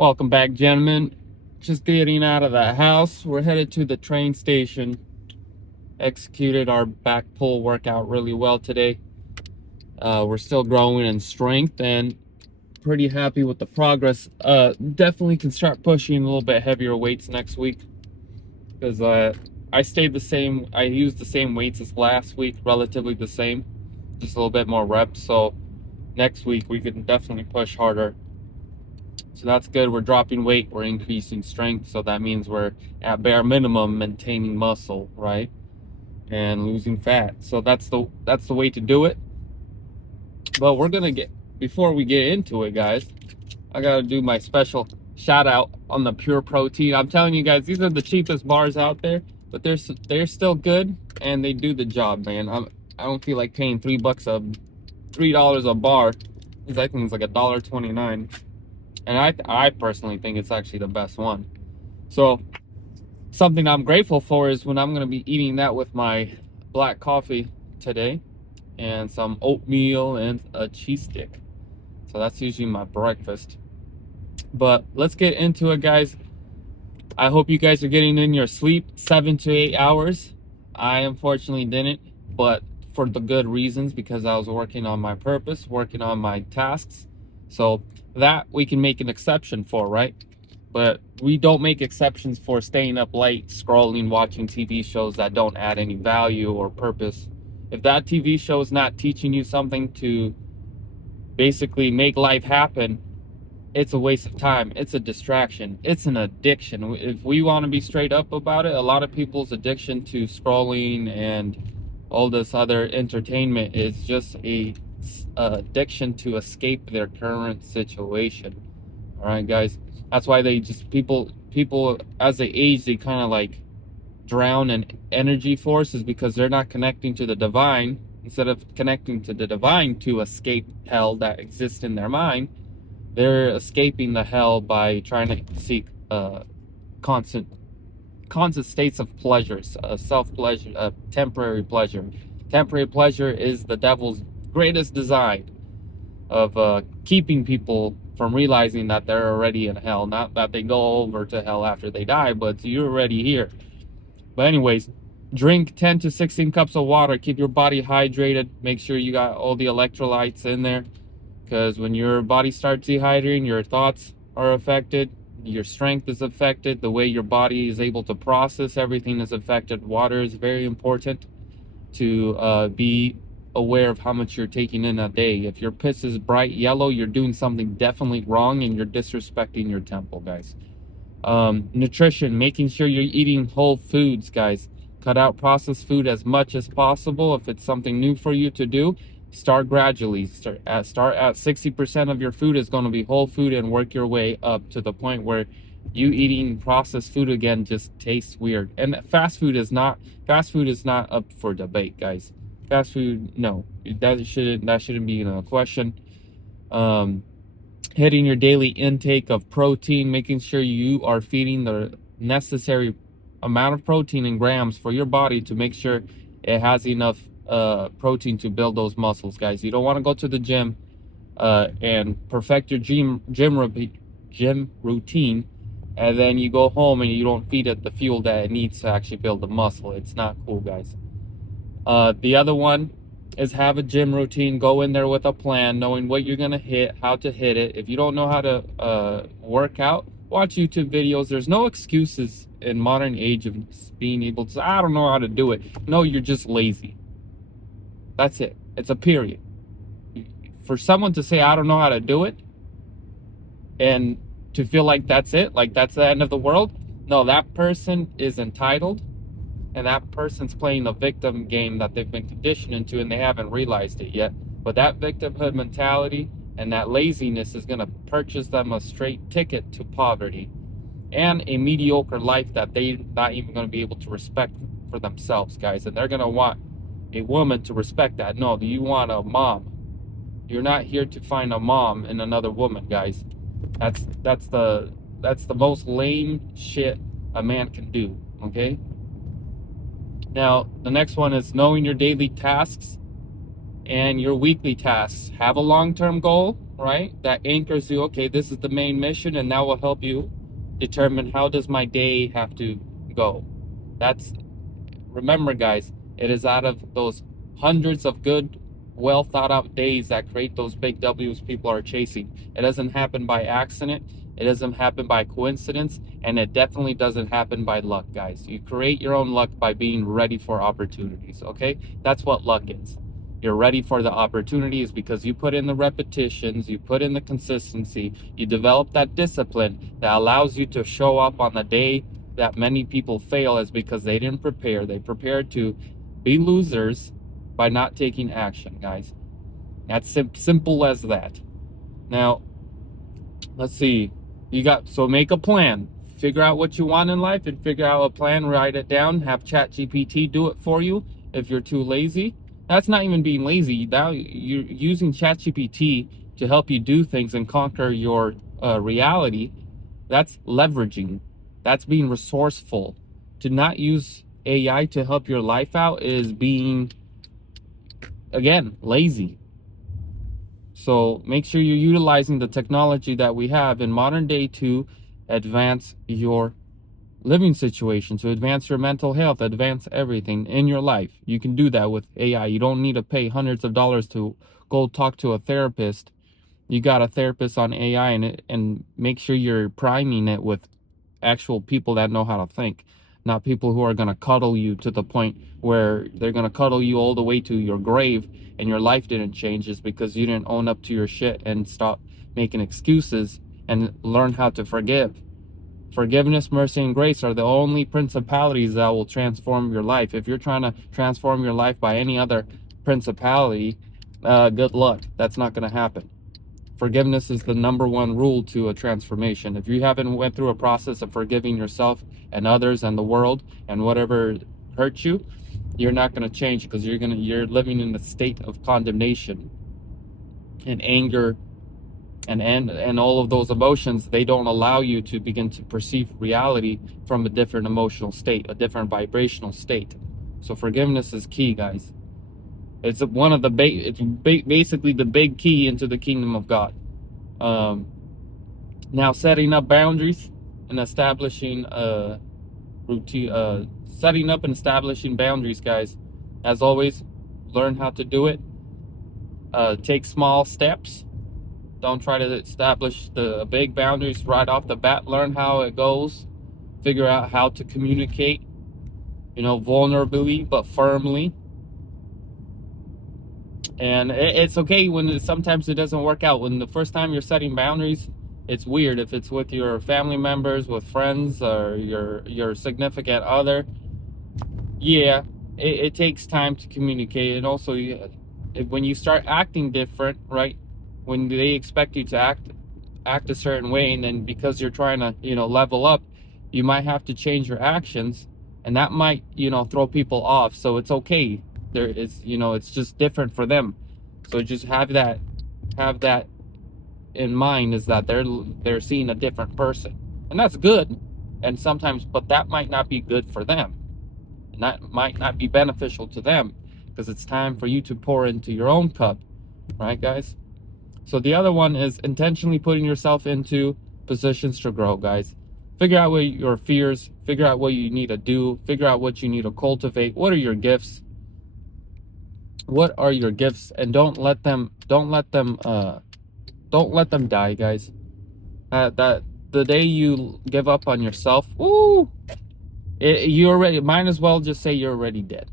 Welcome back, gentlemen. Just getting out of the house. We're headed to the train station. Executed our back pull workout really well today. We're still growing in strength and pretty happy with the progress. Definitely can start pushing a little bit heavier weights next week because I stayed the same. I used the same weights as last week, relatively the same, just a little bit more reps. So next week we can definitely push harder. So that's good. We're dropping weight, we're increasing strength, so that means we're at bare minimum maintaining muscle, right? And losing fat. So that's the way to do it. But we're gonna get before we get into it, guys, I gotta do my special shout out on the Pure Protein. I'm telling you guys, these are the cheapest bars out there, but they're still good and they do the job, man. I don't feel like paying $3 a bar. I think it's like $1.29. And I personally think it's actually the best one. So something I'm grateful for is when I'm going to be eating that with my black coffee today and some oatmeal and a cheese stick. So that's usually my breakfast. But let's get into it, guys. I hope you guys are getting in your sleep 7 to 8 hours. I unfortunately didn't, but for the good reasons, because I was working on my purpose, working on my tasks. So that we can make an exception for, right? But we don't make exceptions for staying up late, scrolling, watching TV shows that don't add any value or purpose. If that TV show is not teaching you something to basically make life happen, it's a waste of time. It's a distraction. It's an addiction. If we want to be straight up about it, a lot of people's addiction to scrolling and all this other entertainment is just a addiction to escape their current situation. All right, guys. That's why they just people as they age, they kind of like drown in energy forces because they're not connecting to the divine. Instead of connecting to the divine to escape hell that exists in their mind, they're escaping the hell by trying to seek constant constant states of pleasures, self pleasure, temporary pleasure. Temporary pleasure is the devil's greatest design of keeping people from realizing that they're already in hell. Not that they go over to hell after they die, but you're already here. But anyways, drink 10 to 16 cups of water. Keep your body hydrated. Make sure you got all the electrolytes in there, because when your body starts dehydrating, your thoughts are affected, your strength is affected, the way your body is able to process everything is affected. Water is very important to be aware of how much you're taking in a day. If your piss is bright yellow, you're doing something definitely wrong and you're disrespecting your temple, guys. Nutrition, making sure you're eating whole foods, guys. Cut out processed food as much as possible. If it's something new for you to do, start gradually. Start at 60% of your food is going to be whole food, and work your way up to the point where you eating processed food again just tastes weird. And fast food is not up for debate, guys. Fast food, no, that shouldn't be a question. Um, Hitting your daily intake of protein, making sure you are feeding the necessary amount of protein in grams for your body to make sure it has enough protein to build those muscles, guys. You don't want to go to the gym and perfect your gym routine, and then you go home and you don't feed it the fuel that it needs to actually build the muscle. It's not cool, guys. The other one is have a gym routine. Go in there with a plan, knowing what you're gonna hit, how to hit it. If you don't know how to work out, watch YouTube videos. There's no excuses in modern age of being able to say, I don't know how to do it. No, you're just lazy. That's it. It's a period. For someone to say I don't know how to do it and to feel like that's it, like that's the end of the world, no, that person is entitled, and that person's playing the victim game that they've been conditioned into and they haven't realized it yet. But that victimhood mentality and that laziness is going to purchase them a straight ticket to poverty and a mediocre life that they're not even going to be able to respect for themselves, guys. And they're going to want a woman to respect that. No, you want a mom. You're not here to find a mom in another woman, guys. That's the most lame shit a man can do, okay? Now, the next one is knowing your daily tasks and your weekly tasks. Have a long-term goal, right? That anchors you. Okay, this is the main mission, and that will help you determine how does my day have to go. That's, remember guys, it is out of those hundreds of good, well thought out days that create those big W's people are chasing. It doesn't happen by accident, it doesn't happen by coincidence, and it definitely doesn't happen by luck, guys. You create your own luck by being ready for opportunities. Okay, that's what luck is. You're ready for the opportunities because you put in the repetitions, you put in the consistency, you develop that discipline that allows you to show up on the day that many people fail, is because they didn't prepare. They prepared to be losers by not taking action, guys. That's simple as that. Now, let's see. So make a plan. Figure out what you want in life and figure out a plan, write it down, have ChatGPT do it for you if you're too lazy. That's not even being lazy. Now you're using ChatGPT to help you do things and conquer your reality. That's leveraging. That's being resourceful. To not use AI to help your life out is being, again, lazy. So make sure you're utilizing the technology that we have in modern day to advance your living situation, to advance your mental health, advance everything in your life. You can do that with AI. You don't need to pay hundreds of dollars to go talk to a therapist. You got a therapist on AI, and make sure you're priming it with actual people that know how to think, not people who are going to cuddle you to the point where they're going to cuddle you all the way to your grave and your life didn't change just because you didn't own up to your shit and stop making excuses and learn how to forgive. Forgiveness, mercy, and grace are the only principalities that will transform your life. If you're trying to transform your life by any other principality, good luck. That's not going to happen. Forgiveness is the number one rule to a transformation. If you haven't went through a process of forgiving yourself and others and the world and whatever hurt you, you're not going to change, because you're living in a state of condemnation and anger and all of those emotions. They don't allow you to begin to perceive reality from a different emotional state, a different vibrational state. So forgiveness is key, guys. It's one of the basically the big key into the kingdom of God. Now, setting up boundaries and establishing routine, setting up and establishing boundaries, guys. As always, learn how to do it. Take small steps. Don't try to establish the big boundaries right off the bat. Learn how it goes. Figure out how to communicate, vulnerably but firmly. And it's okay when sometimes it doesn't work out. When the first time you're setting boundaries, it's weird. If it's with your family members, with friends, or your significant other, yeah, it takes time to communicate. And also, when you start acting different, right? When they expect you to act a certain way, and then because you're trying to level up, you might have to change your actions, and that might throw people off. So it's okay. It's just different for them. So just have that in mind, is that they're seeing a different person, and that's good. And sometimes, but that might not be good for them, and that might not be beneficial to them, because it's time for you to pour into your own cup, right, guys? So the other one is intentionally putting yourself into positions to grow, guys. Figure out what your fears, figure out what you need to do, figure out what you need to cultivate. What are your gifts? What are your gifts? And don't let them die, guys. That the day you give up on yourself, you already might as well just say you're already dead.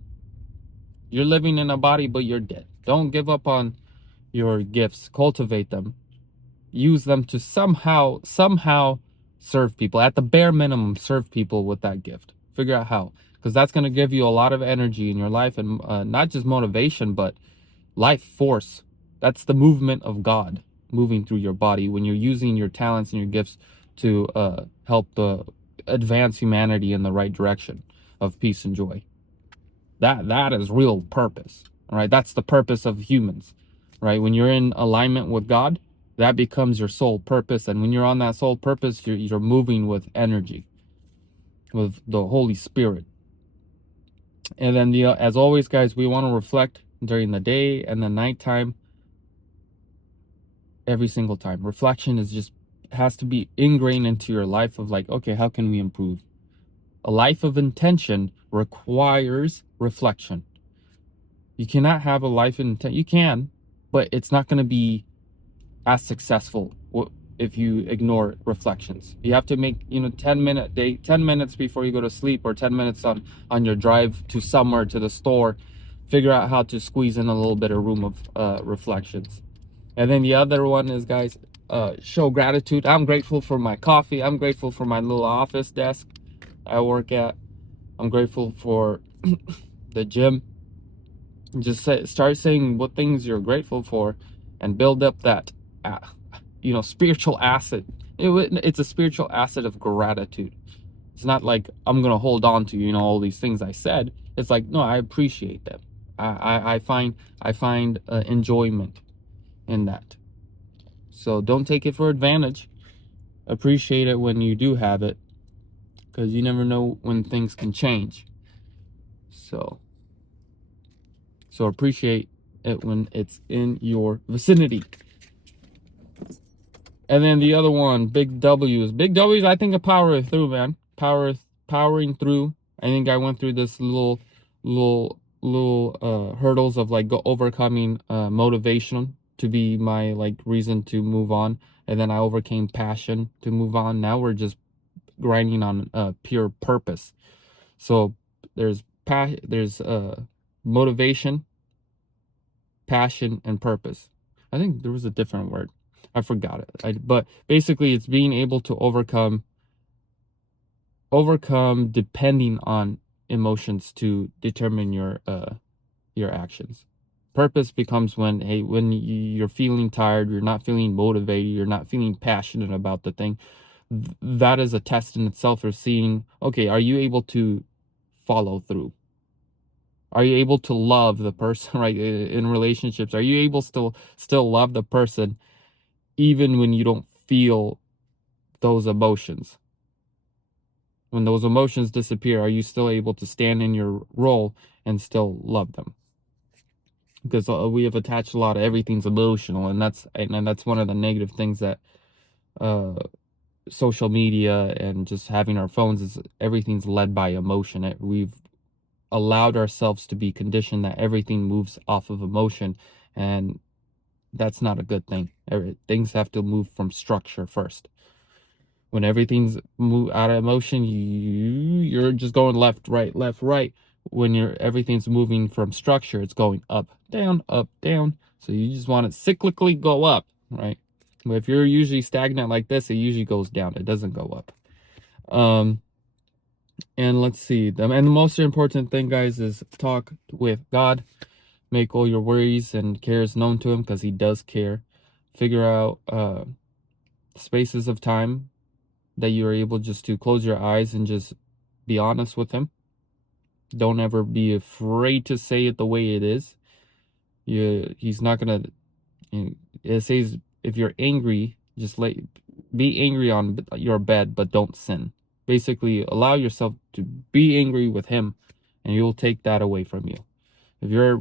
You're living in a body, but you're dead. Don't give up on your gifts. Cultivate them. Use them to somehow serve people. At the bare minimum, serve people with that gift. Figure out how, because that's going to give you a lot of energy in your life, and not just motivation, but life force. That's the movement of God moving through your body when you're using your talents and your gifts to help advance humanity in the right direction of peace and joy. That is real purpose. All right, that's the purpose of humans, right? When you're in alignment with God, that becomes your sole purpose. And when you're on that sole purpose, you're moving with energy, with the Holy Spirit. And then, as always, guys, we want to reflect during the day and the nighttime. every single time. Reflection is just has to be ingrained into your life of like, okay, how can we improve? A life of intention requires reflection. You cannot have a life of intent. You can, but it's not going to be as successful if you ignore reflections. You have to make 10 minutes before you go to sleep, or 10 minutes on your drive to somewhere, to the store. Figure out how to squeeze in a little bit of room of reflections. And then the other one is, guys, show gratitude. I'm grateful for my coffee. I'm grateful for my little office desk I work at. I'm grateful for the gym. Just start saying what things you're grateful for, and build up that spiritual asset. It's a spiritual asset of gratitude. It's not like I'm gonna hold on to all these things I said. It's like, no, I appreciate them. I find enjoyment in that. So don't take it for advantage. Appreciate it when you do have it, because you never know when things can change. So appreciate it when it's in your vicinity. And then the other one, big W's. Big W's, I think, of power through, man. Powering through. I think I went through this little hurdles of like overcoming motivation to be my like reason to move on, and then I overcame passion to move on. Now we're just grinding on pure purpose. So there's motivation, passion, and purpose. I think there was a different word. I forgot it. But basically, it's being able to overcome depending on emotions to determine your actions. Purpose becomes when you're feeling tired, you're not feeling motivated, you're not feeling passionate about the thing. That is a test in itself for seeing, okay, are you able to follow through? Are you able to love the person, right? In relationships, are you able still love the person even when you don't feel those emotions? When those emotions disappear, are you still able to stand in your role and still love them? Because we have attached a lot of everything's emotional, and that's one of the negative things that social media and just having our phones is everything's led by emotion. We've allowed ourselves to be conditioned that everything moves off of emotion, and that's not a good thing. Things have to move from structure first. When everything's move out of emotion, you're just going left, right, left, right. When everything's moving from structure, it's going up, down, up, down. So you just want to cyclically go up, right? But if you're usually stagnant like this, it usually goes down. It doesn't go up. And let's see. And the most important thing, guys, is talk with God. Make all your worries and cares known to him, because he does care. Figure out spaces of time that you are able just to close your eyes and just be honest with him. Don't ever be afraid to say it the way it is. He's not gonna. It says, if you're angry, just be angry on your bed, but don't sin. Basically, allow yourself to be angry with him, and you'll take that away from you. If you're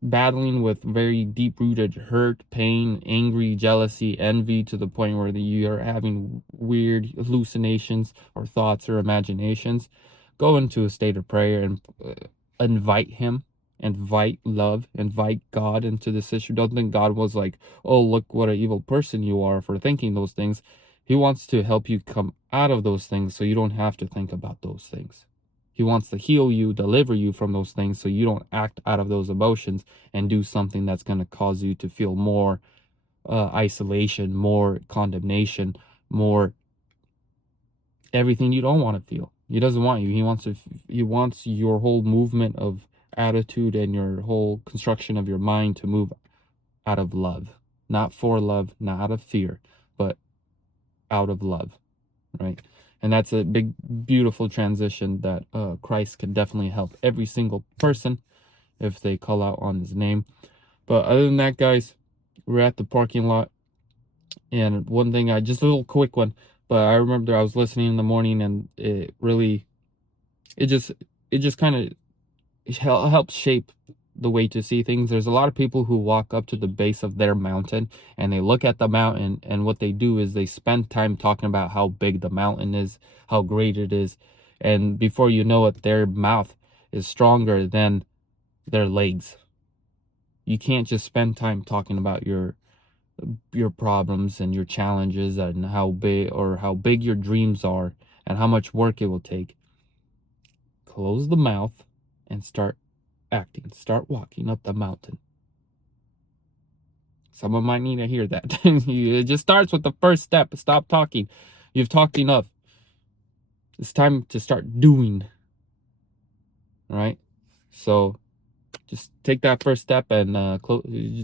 battling with very deep-rooted hurt, pain, angry, jealousy, envy, to the point where you're having weird hallucinations or thoughts or imaginations, go into a state of prayer and invite him, invite love, invite God into this issue. Don't think God was like, oh, look what an evil person you are for thinking those things. He wants to help you come out of those things so you don't have to think about those things. He wants to heal you, deliver you from those things, so you don't act out of those emotions and do something that's going to cause you to feel more isolation, more condemnation, more everything you don't want to feel. He doesn't want you. He wants your whole movement of attitude and your whole construction of your mind to move out of love. Not for love, not out of fear, but out of love, right? And that's a big, beautiful transition that Christ can definitely help every single person if they call out on his name. But other than that, guys, we're at the parking lot. And one thing, just a little quick one, but I remember I was listening in the morning, and it just kind of helps shape the way to see things. There's a lot of people who walk up to the base of their mountain and they look at the mountain, and what they do is they spend time talking about how big the mountain is, how great it is, and before you know it, their mouth is stronger than their legs. You can't just spend time talking about your problems and your challenges and how big your dreams are and how much work it will take. Close the mouth and start acting. Start walking up the mountain. Someone might need to hear that. It just starts with the first step. Stop talking. You've talked enough. It's time to start doing. All right? So just take that first step and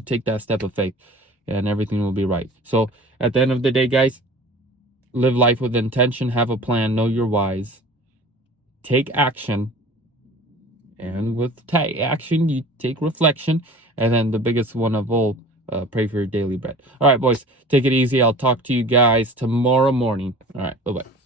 take that step of faith, and everything will be right. So at the end of the day, guys, live life with intention, have a plan, know your whys, take action, and with action, you take reflection, and then the biggest one of all, pray for your daily bread. All right, boys, take it easy. I'll talk to you guys tomorrow morning. All right, bye-bye.